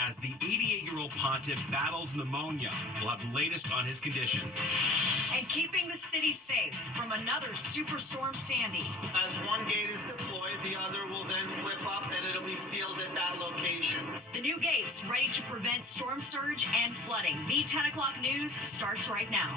As the 88-year-old pontiff battles pneumonia, we'll have the latest on his condition. And keeping the city safe from another superstorm Sandy. As one gate is deployed, the other will then flip up and it'll be sealed at that location. The new gates ready to prevent storm surge and flooding. The 10 o'clock news starts right now.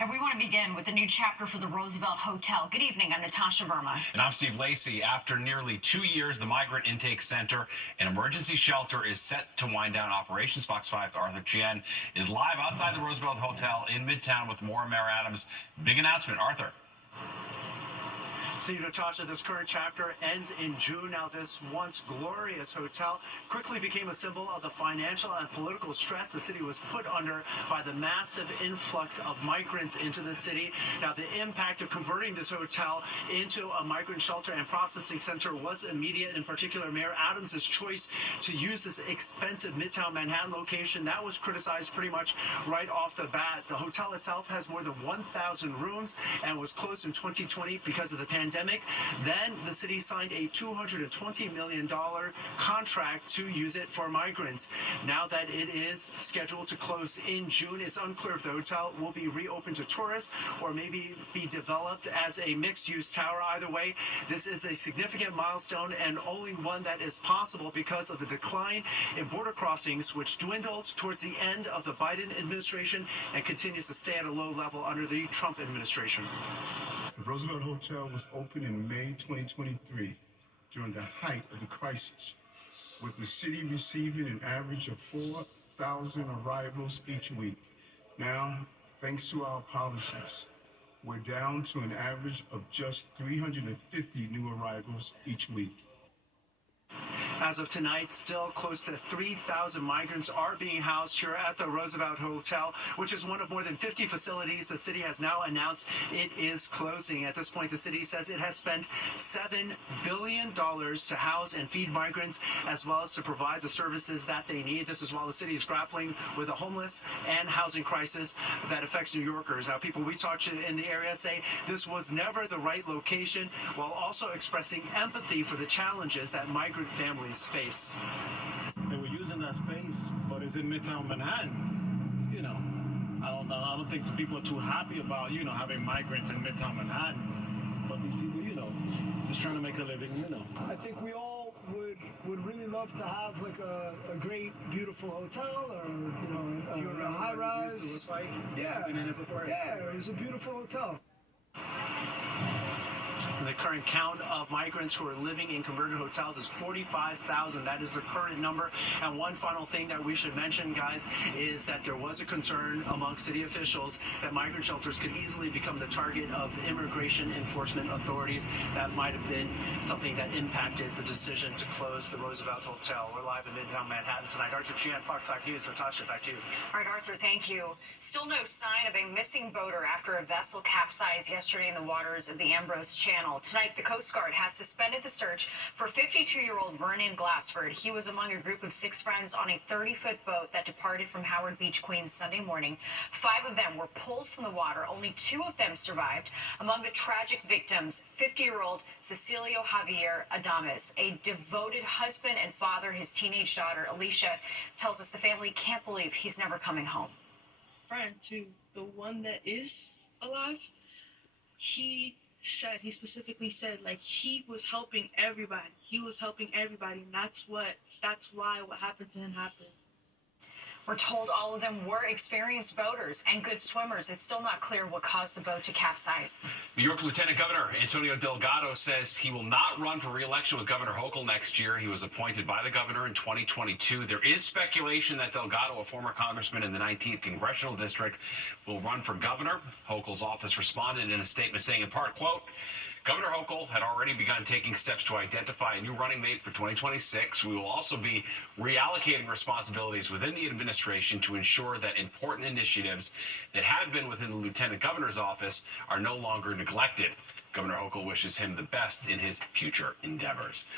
And we want to begin with a new chapter for the Roosevelt Hotel. Good evening, I'm Natasha Verma. And I'm Steve Lacey. After nearly 2 years, the Migrant Intake Center, an emergency shelter, is set to wind down operations. Fox 5's Arthur Chien is live outside the Roosevelt Hotel in Midtown with more. Mayor Adams, big announcement. Arthur. Steve, Natasha, this current chapter ends in June. Now, this once glorious hotel quickly became a symbol of the financial and political stress the city was put under by the massive influx of migrants into the city. Now, the impact of converting this hotel into a migrant shelter and processing center was immediate. In particular, Mayor Adams' choice to use this expensive Midtown Manhattan location, that was criticized pretty much right off the bat. The hotel itself has more than 1,000 rooms and was closed in 2020 because of the pandemic. Then the city signed a $220 million contract to use it for migrants. Now that it is scheduled to close in June, it's unclear if the hotel will be reopened to tourists or maybe be developed as a mixed-use tower. Either way, this is a significant milestone and only one that is possible because of the decline in border crossings, which dwindled towards the end of the Biden administration and continues to stay at a low level under the Trump administration. The Roosevelt Hotel was opened in May 2023 during the height of the crisis, with the city receiving an average of 4,000 arrivals each week. Now, thanks to our policies, we're down to an average of just 350 new arrivals each week. As of tonight, still close to 3,000 migrants are being housed here at the Roosevelt Hotel, which is one of more than 50 facilities the city has now announced it is closing. At this point, the city says it has spent $7 billion to house and feed migrants, as well as to provide the services that they need. This is while the city is grappling with a homeless and housing crisis that affects New Yorkers. Now, people we talked to in the area say this was never the right location, while also expressing empathy for the challenges that migrant families face. They were using that space, but it's in Midtown Manhattan. You know, I don't think the people are too happy about, having migrants in Midtown Manhattan. But these people, just trying to make a living, I think we all would really love to have like a great, beautiful hotel or, a high rise. Yeah, it was a beautiful hotel. The current count of migrants who are living in converted hotels is 45,000. That is the current number. And one final thing that we should mention, guys, is that there was a concern among city officials that migrant shelters could easily become the target of immigration enforcement authorities. That might have been something that impacted the decision to close the Roosevelt Hotel. We're live in Midtown Manhattan tonight. Arthur Chien, Fox 5 News. Natasha, back to you. All right, Arthur, thank you. Still no sign of a missing boater after a vessel capsized yesterday in the waters of the Ambrose Channel. Tonight, the Coast Guard has suspended the search for 52-year-old Vernon Glassford. He was among a group of 6 friends on a 30-foot boat that departed from Howard Beach, Queens, Sunday morning. 5 of them were pulled from the water. Only 2 of them survived. Among the tragic victims, 50-year-old Cecilio Javier Adames, a devoted husband and father. His teenage daughter, Alicia, tells us the family can't believe he's never coming home. Friend to the one that is alive, he specifically said, he was helping everybody. He was helping everybody, and that's why what happened to him happened. We're told all of them were experienced boaters and good swimmers. It's still not clear what caused the boat to capsize. New York Lieutenant Governor Antonio Delgado says he will not run for re-election with Governor Hochul next year. He was appointed by the governor in 2022. There is speculation that Delgado, a former congressman in the 19th Congressional District, will run for governor. Hochul's office responded in a statement saying, in part, quote, Governor Hochul had already begun taking steps to identify a new running mate for 2026. We will also be reallocating responsibilities within the administration to ensure that important initiatives that had been within the lieutenant governor's office are no longer neglected. Governor Hochul wishes him the best in his future endeavors.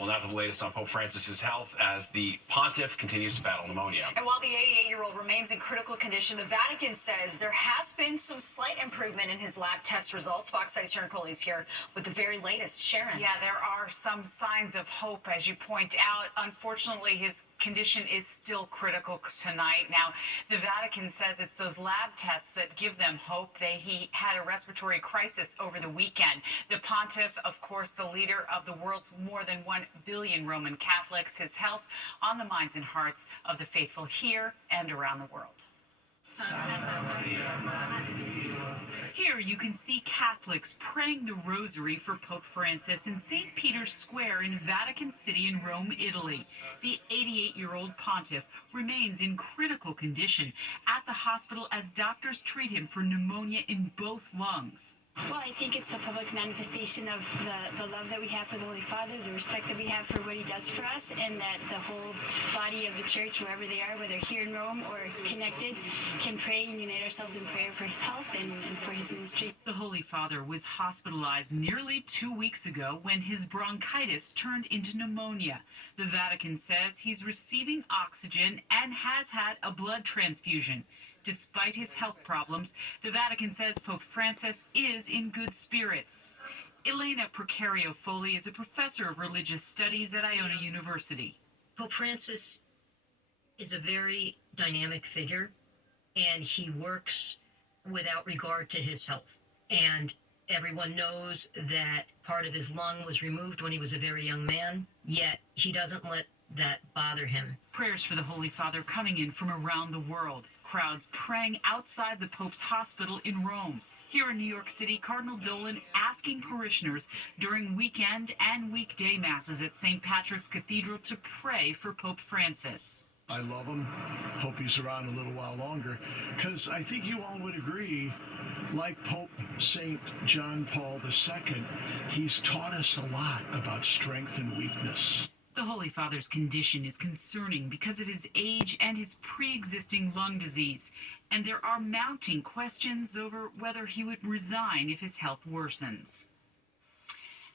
Well, now to the latest on Pope Francis's health as the pontiff continues to battle pneumonia. And while the 88-year-old remains in critical condition, the Vatican says there has been some slight improvement in his lab test results. Fox 5's Sharon Coley is here with the very latest. Sharon. Yeah, there are some signs of hope, as you point out. Unfortunately, his condition is still critical tonight. Now, the Vatican says it's those lab tests that give them hope. He had a respiratory crisis over the weekend. The pontiff, of course, the leader of the world's more than 1 billion Roman Catholics, his health on the minds and hearts of the faithful here and around the world. Here you can see Catholics praying the rosary for Pope Francis in St. Peter's Square in Vatican City in Rome, Italy. The 88-year-old pontiff remains in critical condition at the hospital as doctors treat him for pneumonia in both lungs. Well, I think it's a public manifestation of the love that we have for the Holy Father, the respect that we have for what he does for us, and that the whole body of the church, wherever they are, whether here in Rome or connected, can pray and unite ourselves in prayer for his health and for his ministry. The Holy Father was hospitalized nearly 2 weeks ago when his bronchitis turned into pneumonia. The Vatican says he's receiving oxygen and has had a blood transfusion. Despite his health problems, the Vatican says Pope Francis is in good spirits. Elena Procario-Foley is a professor of religious studies at Iona University. Pope Francis is a very dynamic figure, and he works without regard to his health. And everyone knows that part of his lung was removed when he was a very young man, yet he doesn't let that bother him. Prayers for the Holy Father coming in from around the world. Crowds praying outside the Pope's hospital in Rome. Here in New York City, Cardinal Dolan asking parishioners during weekend and weekday masses at St. Patrick's Cathedral to pray for Pope Francis. I love him. Hope he's around a little while longer, because I think you all would agree, like Pope St. John Paul II, he's taught us a lot about strength and weakness. The Holy Father's condition is concerning because of his age and his pre-existing lung disease, and there are mounting questions over whether he would resign if his health worsens.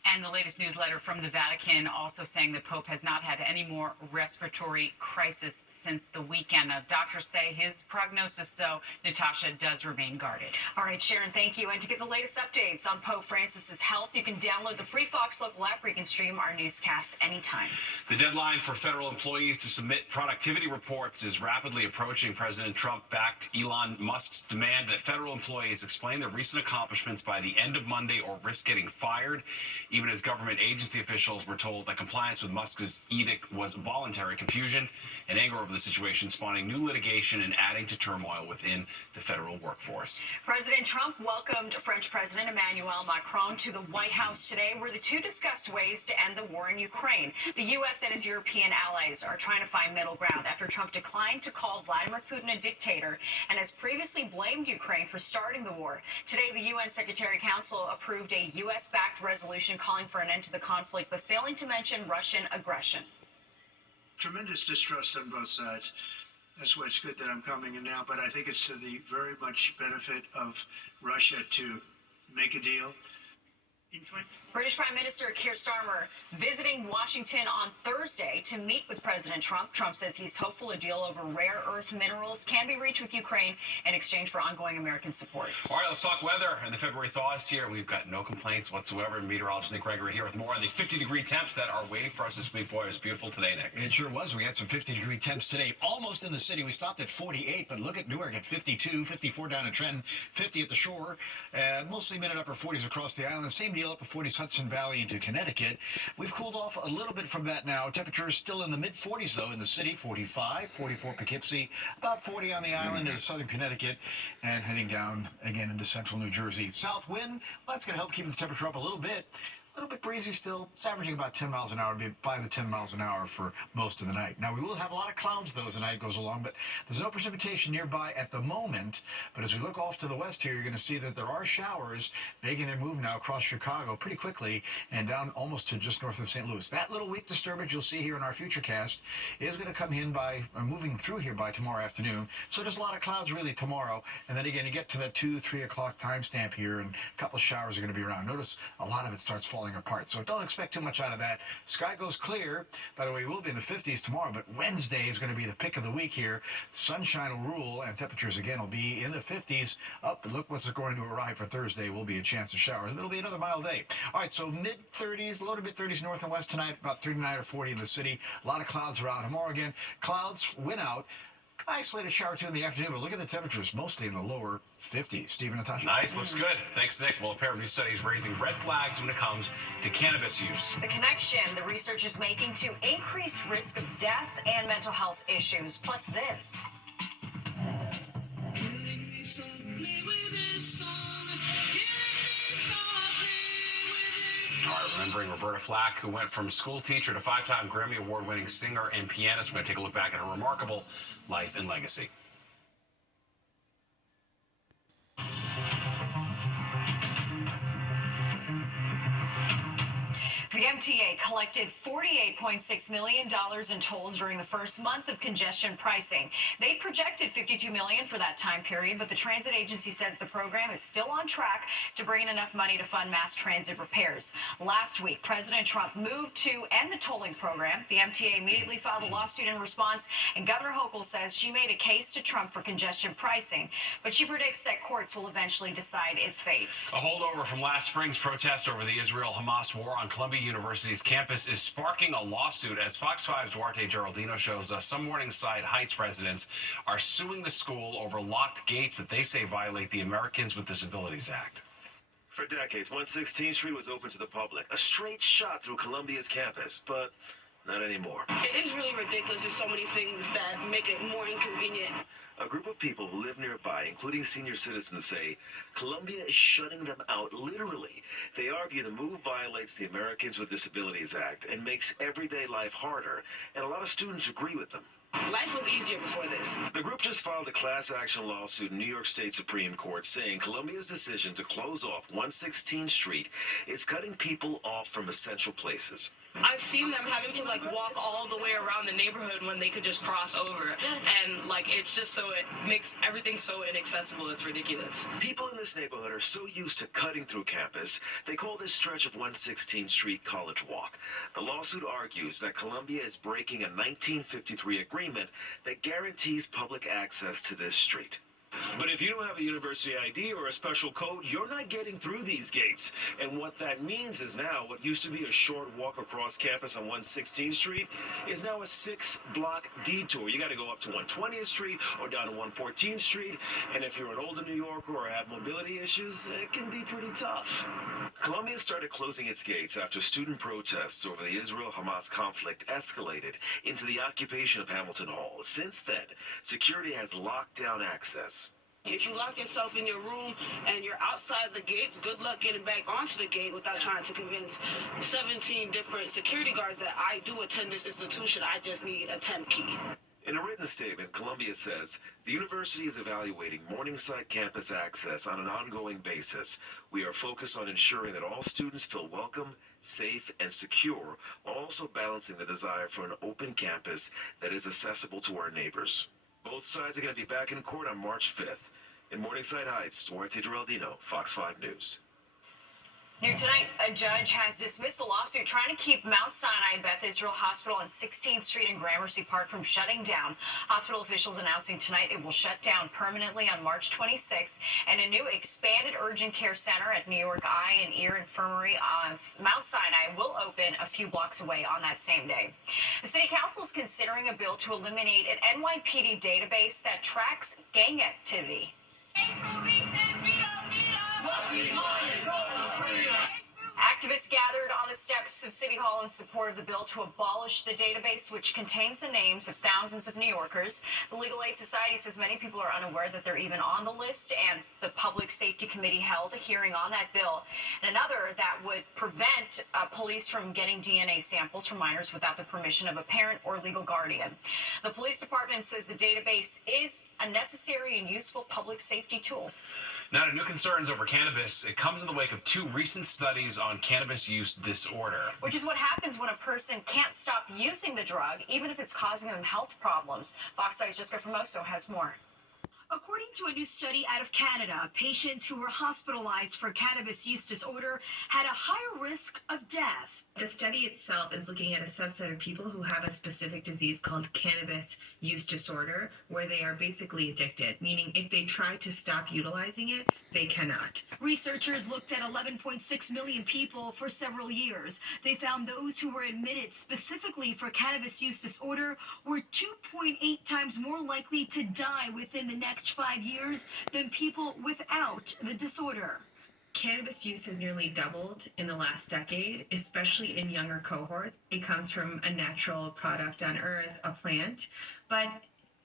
And the latest newsletter from the Vatican also saying the Pope has not had any more respiratory crisis since the weekend. Now, doctors say his prognosis, though, Natasha, does remain guarded. All right, Sharon, thank you. And to get the latest updates on Pope Francis's health, you can download the free Fox local app where you can stream our newscast anytime. The deadline for federal employees to submit productivity reports is rapidly approaching. President Trump backed Elon Musk's demand that federal employees explain their recent accomplishments by the end of Monday or risk getting fired. Even as government agency officials were told that compliance with Musk's edict was voluntary, confusion and anger over the situation spawning new litigation and adding to turmoil within the federal workforce. President Trump welcomed French President Emmanuel Macron to the White House today, where the two discussed ways to end the war in Ukraine. The U.S. and its European allies are trying to find middle ground after Trump declined to call Vladimir Putin a dictator and has previously blamed Ukraine for starting the war. Today, the UN Secretary Council approved a U.S.-backed resolution calling for an end to the conflict, but failing to mention Russian aggression. Tremendous distrust on both sides. That's why it's good that I'm coming in now, but I think it's to the very much benefit of Russia to make a deal. British Prime Minister Keir Starmer visiting Washington on Thursday to meet with President Trump. Trump says he's hopeful a deal over rare earth minerals can be reached with Ukraine in exchange for ongoing American support. All right, let's talk weather and the February thaws here. We've got no complaints whatsoever. Meteorologist Nick Gregory here with more on the 50-degree temps that are waiting for us this week. Boy, it was beautiful today, Nick. It sure was. We had some 50-degree temps today, almost in the city. We stopped at 48, but look at Newark at 52, 54 down at Trenton, 50 at the shore, mostly mid and upper 40s across the island. Same deal, upper 40s Hudson Valley into Connecticut. We've cooled off a little bit from that now. Temperatures still in the mid-40s, though, in the city. 45, 44 Poughkeepsie, about 40 on the island in southern Connecticut, and heading down again into central New Jersey. South wind, well, that's going to help keep the temperature up a little bit. little bit breezy still. It's averaging about 10 miles an hour, maybe 5 to 10 miles an hour for most of the night. Now, we will have a lot of clouds, though, as the night goes along, but there's no precipitation nearby at the moment. But as we look off to the west here, you're going to see that there are showers making their move now across Chicago pretty quickly and down almost to just north of St. Louis. That little weak disturbance you'll see here in our futurecast is going to come in by moving through here by tomorrow afternoon. So just a lot of clouds really tomorrow. And then again, you get to that 2-3 o'clock timestamp here, and a couple of showers are going to be around. Notice a lot of it starts falling apart. So don't expect too much out of that. Sky goes clear. By the way, we'll be in the 50s tomorrow, but Wednesday is going to be the pick of the week here. Sunshine will rule, and temperatures again will be in the 50s up. But look what's going to arrive for Thursday will be a chance of showers. It'll be another mild day. All right, so mid-30s, low to mid-30s north and west tonight, about 39 or 40 in the city. A lot of clouds around. Tomorrow again, clouds win out. Isolated shower or two in the afternoon, but look at the temperatures, mostly in the lower 50s. Steve and Natasha. Nice, looks good. Thanks, Nick. Well, a pair of new studies raising red flags when it comes to cannabis use. The connection the research is making to increased risk of death and mental health issues. Plus this. All right, remembering Roberta Flack, who went from school teacher to 5-time Grammy Award-winning singer and pianist. We're going to take a look back at her remarkable life and legacy. The MTA collected $48.6 million in tolls during the first month of congestion pricing. They projected $52 million for that time period, but the transit agency says the program is still on track to bring in enough money to fund mass transit repairs. Last week, President Trump moved to end the tolling program. The MTA immediately filed a lawsuit in response, and Governor Hochul says she made a case to Trump for congestion pricing, but she predicts that courts will eventually decide its fate. A holdover from last spring's protest over the Israel-Hamas war on Columbia University's campus is sparking a lawsuit as Fox 5's Duarte Geraldino shows us some Morningside Heights residents are suing the school over locked gates that they say violate the Americans with Disabilities Act. For decades, 116th Street was open to the public, a straight shot through Columbia's campus, but not anymore. It is really ridiculous. There's so many things that make it more inconvenient. A group of people who live nearby, including senior citizens, say Columbia is shutting them out literally. They argue the move violates the Americans with Disabilities Act and makes everyday life harder, and a lot of students agree with them. Life was easier before this. The group just filed a class action lawsuit in New York State Supreme Court saying Columbia's decision to close off 116th Street is cutting people off from essential places. I've seen them having to walk all the way around the neighborhood when they could just cross over, and it's just so it makes everything so inaccessible. It's ridiculous. People in this neighborhood are so used to cutting through campus, they call this stretch of 116th Street College Walk. The lawsuit argues that Columbia is breaking a 1953 agreement that guarantees public access to this street. But if you don't have a university ID or a special code, you're not getting through these gates. And what that means is now what used to be a short walk across campus on 116th Street is now a 6-block detour. You got to go up to 120th Street or down to 114th Street. And if you're an older New Yorker or have mobility issues, it can be pretty tough. Columbia started closing its gates after student protests over the Israel-Hamas conflict escalated into the occupation of Hamilton Hall. Since then, security has locked down access. If you lock yourself in your room and you're outside the gates, good luck getting back onto the gate without trying to convince 17 different security guards that I do attend this institution. I just need a temp key. In a written statement, Columbia says, the university is evaluating Morningside campus access on an ongoing basis. We are focused on ensuring that all students feel welcome, safe, and secure, while also balancing the desire for an open campus that is accessible to our neighbors. Both sides are going to be back in court on March 5th. In Morningside Heights, Duarte Geraldino, Fox 5 News. New tonight, a judge has dismissed a lawsuit trying to keep Mount Sinai Beth Israel Hospital on 16th Street in Gramercy Park from shutting down. Hospital officials announcing tonight it will shut down permanently on March 26th, and a new expanded urgent care center at New York Eye and Ear Infirmary on Mount Sinai will open a few blocks away on that same day. The City Council is considering a bill to eliminate an NYPD database that tracks gang activity. Activists gathered on the steps of City Hall in support of the bill to abolish the database, which contains the names of thousands of New Yorkers. The Legal Aid Society says many people are unaware that they're even on the list, and the Public Safety Committee held a hearing on that bill. And another that would prevent police from getting DNA samples from minors without the permission of a parent or legal guardian. The police department says the database is a necessary and useful public safety tool. Now to new concerns over cannabis. It comes in the wake of 2 recent studies on cannabis use disorder. Which is what happens when a person can't stop using the drug, even if it's causing them health problems. Fox 5's Jessica Formoso has more. According to a new study out of Canada, patients who were hospitalized for cannabis use disorder had a higher risk of death. The study itself is looking at a subset of people who have a specific disease called cannabis use disorder, where they are basically addicted, meaning if they try to stop utilizing it, they cannot. Researchers looked at 11.6 million people for several years. They found those who were admitted specifically for cannabis use disorder were 2.8 times more likely to die within the next 5 years than people without the disorder. Cannabis use has nearly doubled in the last decade, especially in younger cohorts. It comes from a natural product on Earth, a plant, but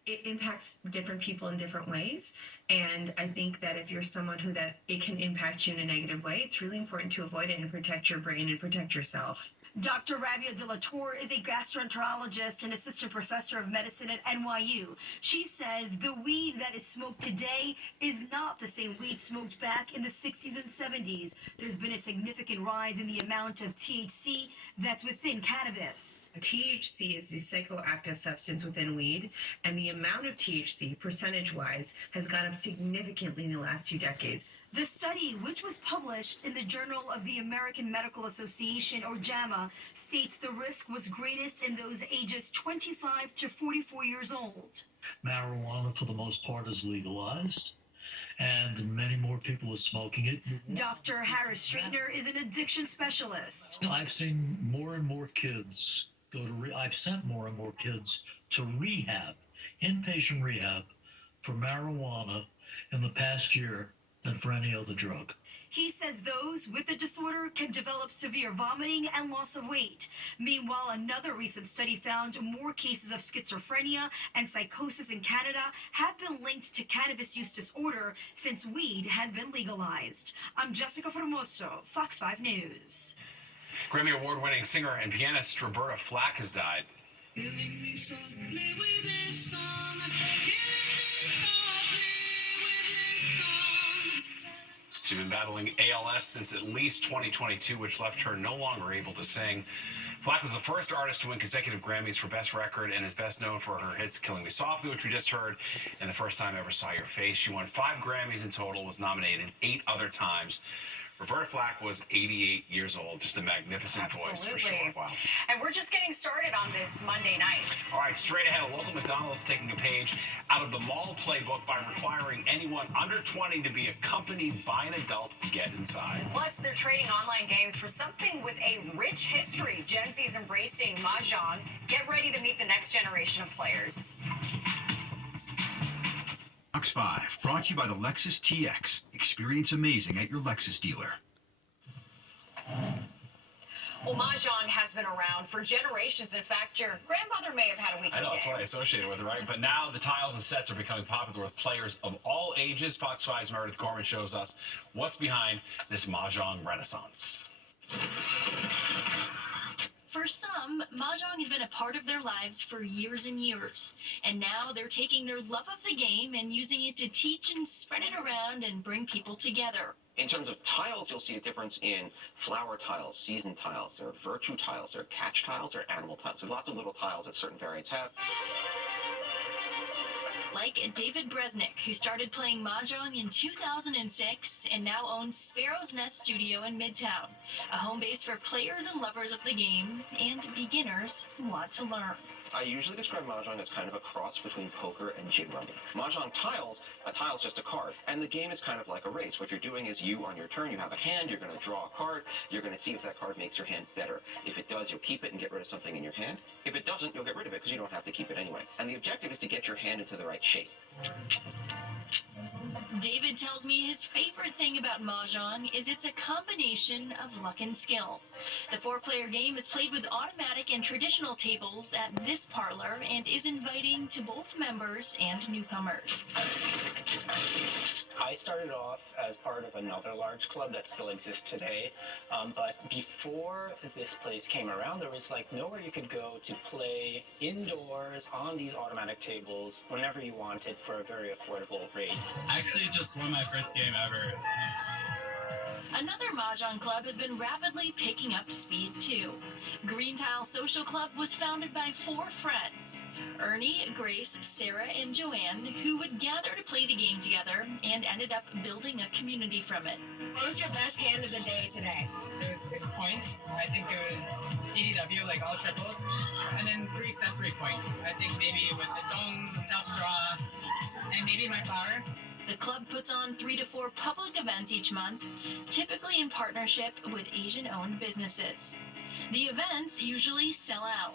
it impacts different people in different ways. And I think that if you're someone who that it can impact you in a negative way, it's really important to avoid it and protect your brain and protect yourself. Dr. Rabia De La Torre is a gastroenterologist and assistant professor of medicine at NYU. She says the weed that is smoked today is not the same weed smoked back in the 60s and 70s. There's been a significant rise in the amount of THC that's within cannabis. THC is the psychoactive substance within weed, and the amount of THC, percentage-wise, has gone up significantly in the last 2 decades. The study, which was published in the Journal of the American Medical Association, or JAMA, states the risk was greatest in those ages 25 to 44 years old. Marijuana, for the most part, is legalized, and many more people are smoking it. Dr. Harris Straitner is an addiction specialist. I've seen more and more kids go to I've sent more and more kids to rehab, inpatient rehab, for marijuana in the past year than for any other drug. He says those with the disorder can develop severe vomiting and loss of weight. Meanwhile, another recent study found more cases of schizophrenia and psychosis in Canada have been linked to cannabis use disorder since weed has been legalized. I'm Jessica Formoso, Fox 5 News. Grammy Award-winning singer and pianist Roberta Flack has died. She'd been battling ALS since at least 2022, which left her no longer able to sing. Flack was the first artist to win consecutive Grammys for Best Record and is best known for her hits Killing Me Softly, which we just heard, and The First Time I Ever Saw Your Face. She won 5 Grammys in total, was nominated 8 other times. Roberta Flack was 88 years old. Just a magnificent voice for sure. Wow. And we're just getting started on this Monday night. All right, straight ahead, a local McDonald's taking a page out of the mall playbook by requiring anyone under 20 to be accompanied by an adult to get inside. Plus, they're trading online games for something with a rich history. Gen Z is embracing Mahjong. Get ready to meet the next generation of players. Fox 5, brought to you by the Lexus TX. Experience amazing at your Lexus dealer. Well, Mahjong has been around for generations. In fact, your grandmother may have had a weekend I know, that's game. what I associate it with, right? But now the tiles and sets are becoming popular with players of all ages. Fox 5's Meredith Gorman shows us what's behind this Mahjong renaissance. For some, Mahjong has been a part of their lives for years and years, and now they're taking their love of the game and using it to teach and spread it around and bring people together. In terms of tiles, you'll see a difference in flower tiles, season tiles, there are virtue tiles, there are catch tiles, there are animal tiles. There's lots of little tiles that certain variants have. Like David Bresnik, who started playing Mahjong in 2006 and now owns Sparrow's Nest Studio in Midtown, a home base for players and lovers of the game and beginners who want to learn. I usually describe Mahjong as kind of a cross between poker and jig rummy. Mahjong tiles, a tile's just a card, and the game is kind of like a race. What you're doing is you, on your turn, you have a hand, you're going to draw a card, you're going to see if that card makes your hand better. If it does, you'll keep it and get rid of something in your hand. If it doesn't, you'll get rid of it because you don't have to keep it anyway. And the objective is to get your hand into the right shape. David tells me his favorite thing about Mahjong is it's a combination of luck and skill. The 4-player game is played with automatic and traditional tables at this parlor and is inviting to both members and newcomers. I started off as part of another large club that still exists today, but before this place came around, there was like nowhere you could go to play indoors on these automatic tables whenever you wanted for a very affordable rate. I actually just won my first game ever. Another Mahjong club has been rapidly picking up speed too. Green Tile Social Club was founded by 4 friends, Ernie, Grace, Sarah, and Joanne, who would gather to play the game together and ended up building a community from it. What was your best hand of the day today? It was 6 points. I think it was DDW, like all triples, and then 3 accessory points. I think maybe with the dome, self-draw, and maybe my flower. The club puts on 3 to 4 public events each month, typically in partnership with Asian-owned businesses. The events usually sell out,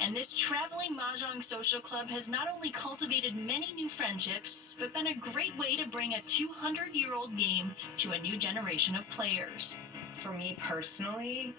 and this traveling Mahjong social club has not only cultivated many new friendships, but been a great way to bring a 200-year-old game to a new generation of players. For me personally,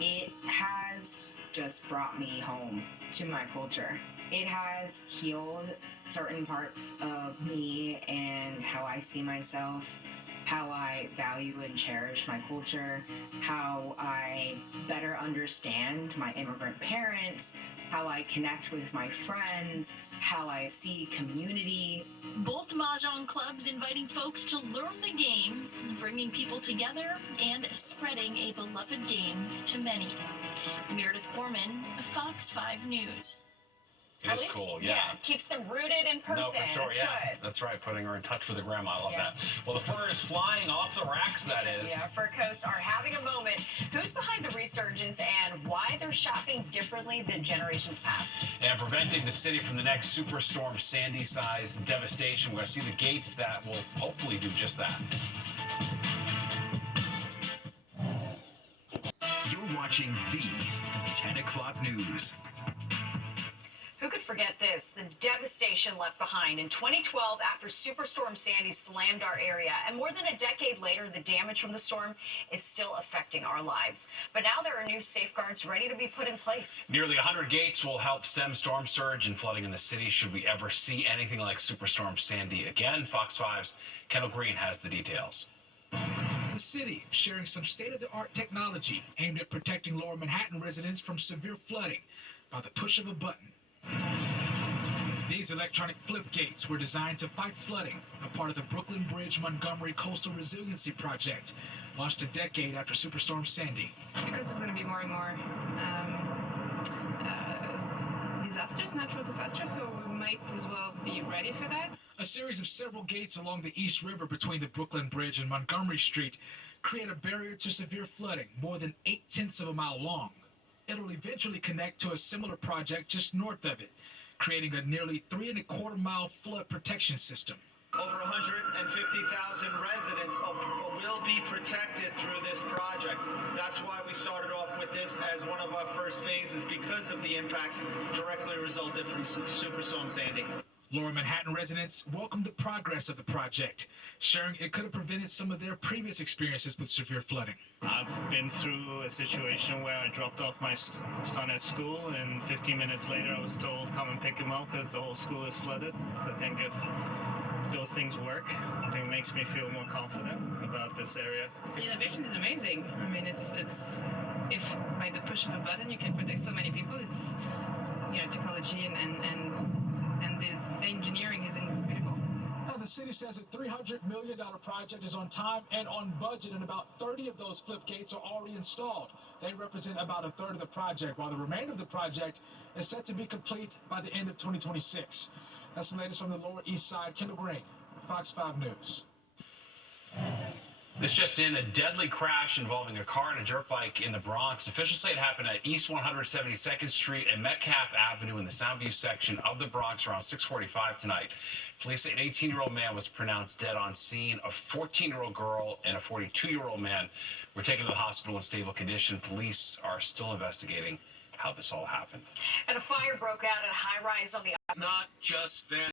it has just brought me home to my culture. It has healed certain parts of me and how I see myself, how I value and cherish my culture, how I better understand my immigrant parents, how I connect with my friends, how I see community. Both Mahjong clubs inviting folks to learn the game, bringing people together, and spreading a beloved game to many. Meredith Gorman, Fox 5 News. It is cool, yeah. Keeps them rooted in person. No, for sure, It's yeah. good. That's right, putting her in touch with her grandma. I love that. Well, the fur is flying off the racks, that is. Yeah, fur coats are having a moment. Who's behind the resurgence and why they're shopping differently than generations past? And preventing the city from the next Superstorm Sandy-sized devastation. We're going to see the gates that will hopefully do just that. You're watching the 10 o'clock news. Who could forget this? The devastation left behind in 2012 after Superstorm Sandy slammed our area. And more than a decade later, the damage from the storm is still affecting our lives. But now there are new safeguards ready to be put in place. Nearly 100 gates will help stem storm surge and flooding in the city should we ever see anything like Superstorm Sandy again. Fox 5's Kendall Green has the details. The city sharing some state-of-the-art technology aimed at protecting Lower Manhattan residents from severe flooding by the push of a button. These electronic flip gates were designed to fight flooding, a part of the Brooklyn Bridge Montgomery Coastal Resiliency Project, launched a decade after Superstorm Sandy. Because there's going to be more and more disasters, natural disasters, so we might as well be ready for that. A series of several gates along the East River between the Brooklyn Bridge and Montgomery Street create a barrier to severe flooding more than 0.8 of a mile long. It'll eventually connect to a similar project just north of it, creating a nearly 3.25 mile flood protection system. Over 150,000 residents will be protected through this project. That's why we started off with this as one of our first phases, because of the impacts directly resulted from Superstorm Sandy. Lower Manhattan residents welcomed the progress of the project, sharing it could have prevented some of their previous experiences with severe flooding. I've been through a situation where I dropped off my son at school, and 15 minutes later I was told, come and pick him up because the whole school is flooded. I think if those things work, I think it makes me feel more confident about this area. The innovation is amazing. I mean, it's if by the push of a button you can protect so many people, it's, you know, technology and this engineering is incredible. Now, the city says a $300 million project is on time and on budget, and about 30 of those flip gates are already installed. They represent about a third of the project, while the remainder of the project is set to be complete by the end of 2026. That's the latest from the Lower East Side. Kendall Green, Fox 5 News. This just in, a deadly crash involving a car and a dirt bike in the Bronx. Officials say it happened at East 172nd Street and Metcalf Avenue in the Soundview section of the Bronx around 6:45 tonight. Police say an 18-year-old man was pronounced dead on scene. A 14-year-old girl and a 42-year-old man were taken to the hospital in stable condition. Police are still investigating how this all happened. And a fire broke out at a high-rise on the... Not just that.